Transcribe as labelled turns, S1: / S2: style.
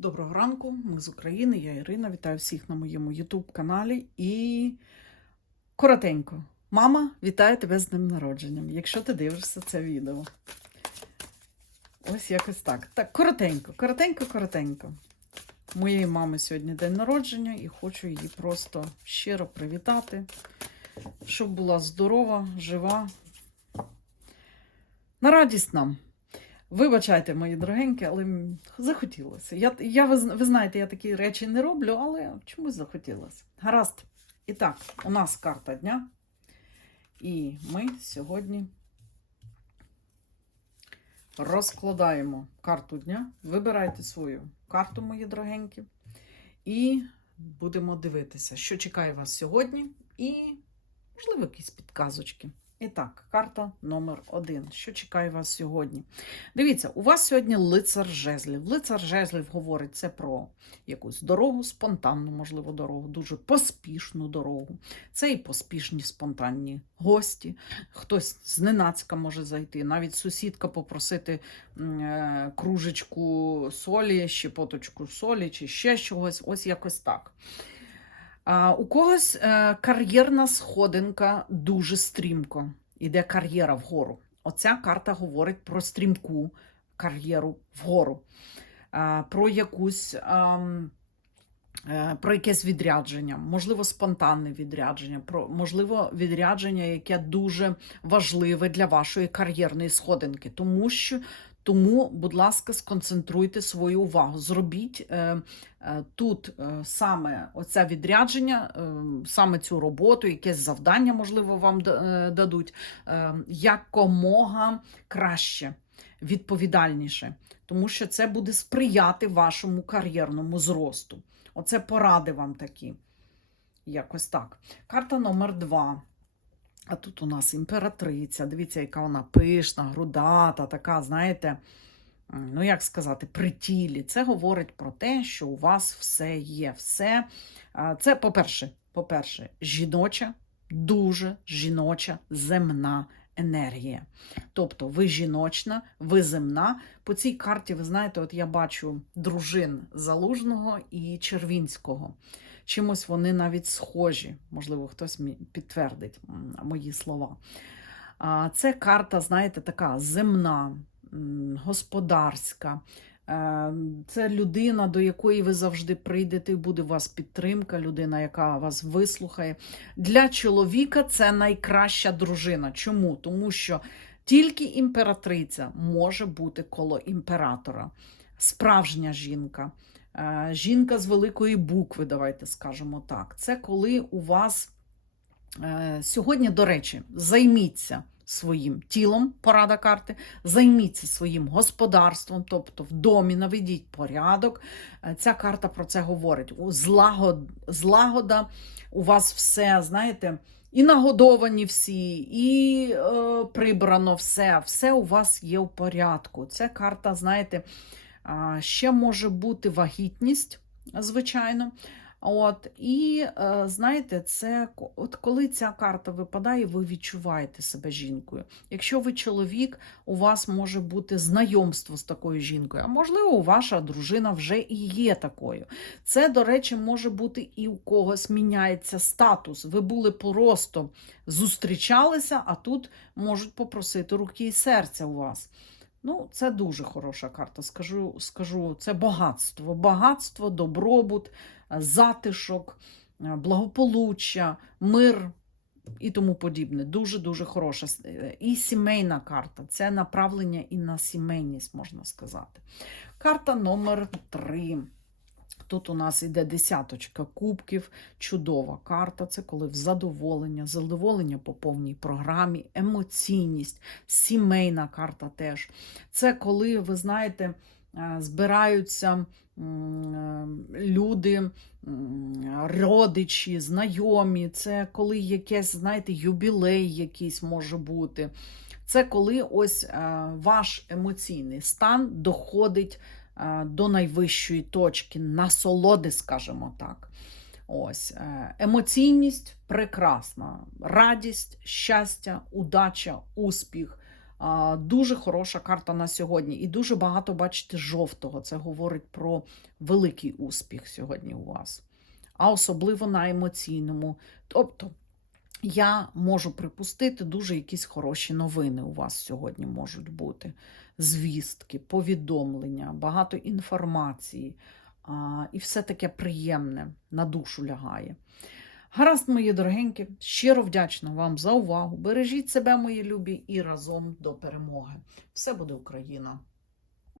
S1: Доброго ранку, ми з України, я Ірина. Вітаю всіх на моєму YouTube каналі. І коротенько. Мама, вітаю тебе з днем народженням, якщо ти дивишся це відео. Ось якось так. Так, коротенько, коротенько, коротенько. Моєї мами сьогодні день народження і хочу її просто щиро привітати, щоб була здорова, жива. На радість нам. Вибачайте, мої дорогенькі, але захотілося. Я, я, ви, ви знаєте, я такі речі не роблю, але чомусь захотілося. Гаразд. І так, у нас карта дня. І ми сьогодні розкладаємо карту дня. Вибирайте свою карту, мої дорогенькі. І будемо дивитися, що чекає вас сьогодні, і, можливо, якісь підказочки. І так, карта номер один. Що чекає вас сьогодні? Дивіться, у вас сьогодні лицар жезлів. Лицар жезлів говорить це про якусь дорогу, спонтанну, можливо, дорогу, дуже поспішну дорогу. Це і поспішні спонтанні гості. Хтось зненацька може зайти, навіть сусідка попросити е, кружечку солі, щепоточку солі чи ще чогось. Ось якось так. У когось е, кар'єрна сходинка дуже стрімко. Іде кар'єра вгору. Оця карта говорить про стрімку кар'єру вгору, про якусь. е, Про якесь відрядження, можливо, спонтанне відрядження, про можливо, відрядження, яке дуже важливе для вашої кар'єрної сходинки, тому що тому, будь ласка, сконцентруйте свою увагу. Зробіть е, е, тут е, саме оце відрядження, е, саме цю роботу, якесь завдання, можливо, вам е, дадуть, е, якомога краще, відповідальніше, тому що це буде сприяти вашому кар'єрному зросту. Оце поради вам такі. Якось так. Карта номер два. А тут у нас імператриця. Дивіться, яка вона пишна, грудата, така, знаєте, ну як сказати, при тілі. Це говорить про те, що у вас все є. Все. Це, по-перше, по-перше, жіноча, дуже жіноча земна енергія. Тобто ви жіночна, ви земна. По цій карті, ви знаєте, от я бачу дружин Залужного і Червінського. Чимось вони навіть схожі. Можливо, хтось підтвердить мої слова. Це карта, знаєте, така земна, господарська. Е, Це людина, до якої ви завжди прийдете, буде у вас підтримка, людина, яка вас вислухає. Для чоловіка це найкраща дружина. Чому? Тому що тільки імператриця може бути коло імператора, справжня жінка. Е, Жінка з великої букви, давайте скажемо так. Це коли у вас е, сьогодні, до речі, займіться своїм тілом, порада карти, займіться своїм господарством, тобто в домі наведіть порядок. Е, Ця карта про це говорить. У Злагод, злагода, у вас все, знаєте, і нагодовані всі, і е, прибрано все, все у вас є в порядку. Це карта, знаєте, Ще може бути вагітність, звичайно. От, і е, знаєте, це от коли ця карта випадає, ви відчуваєте себе жінкою. Якщо ви чоловік, у вас може бути знайомство з такою жінкою, а можливо, ваша дружина вже і є такою. Це, до речі, може бути і у когось міняється статус. Ви були просто зустрічалися, а тут можуть попросити руки і серця у вас. Ну, це дуже хороша карта. Скажу, скажу, це багатство. Багатство, добробут, затишок, е, благополуччя, мир і тому подібне. Дуже-дуже хороша. Е, І сімейна карта. Це направлення і на сімейність, можна сказати. Карта номер три. Тут у нас іде десяточка кубків, чудова карта. Це коли в задоволення, задоволення по повній програмі, емоційність, сімейна карта теж. Це коли, ви знаєте, е, збираються е, люди, родичі, знайомі. Це коли якесь, знаєте, юбілей якийсь може бути. Це коли ось е, ваш емоційний стан доходить до найвищої точки, насолоди, скажімо так. Ось е, емоційність прекрасна, радість, щастя, удача, успіх, Дуже хороша карта на сьогодні. І дуже багато бачите жовтого. Це говорить про великий успіх сьогодні у вас. А особливо на емоційному. Тобто, я можу припустити, дуже якісь хороші новини у вас сьогодні можуть бути. Звістки, повідомлення, багато інформації. А, і все таке приємне на душу лягає. Гаразд, мої дорогенькі, щиро вдячна вам за увагу. Бережіть себе, мої любі, і разом до перемоги. Все буде Україна!